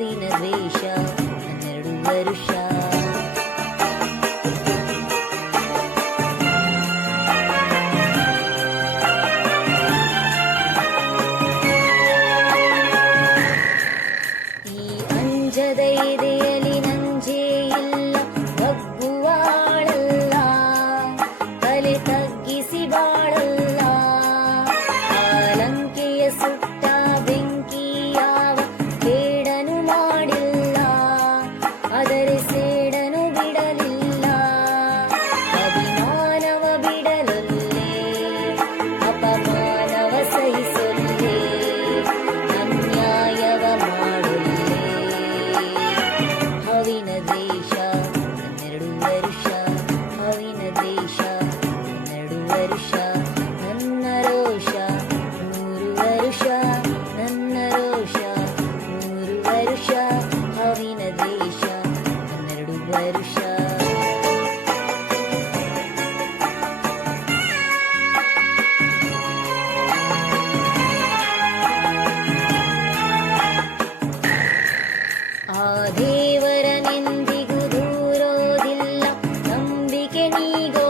ಸಾವಿನ ದ್ವೇಷ ಹನ್ನೆರಡು ವರುಷ ಿಸಿ ಬಾ ನೀಡೋ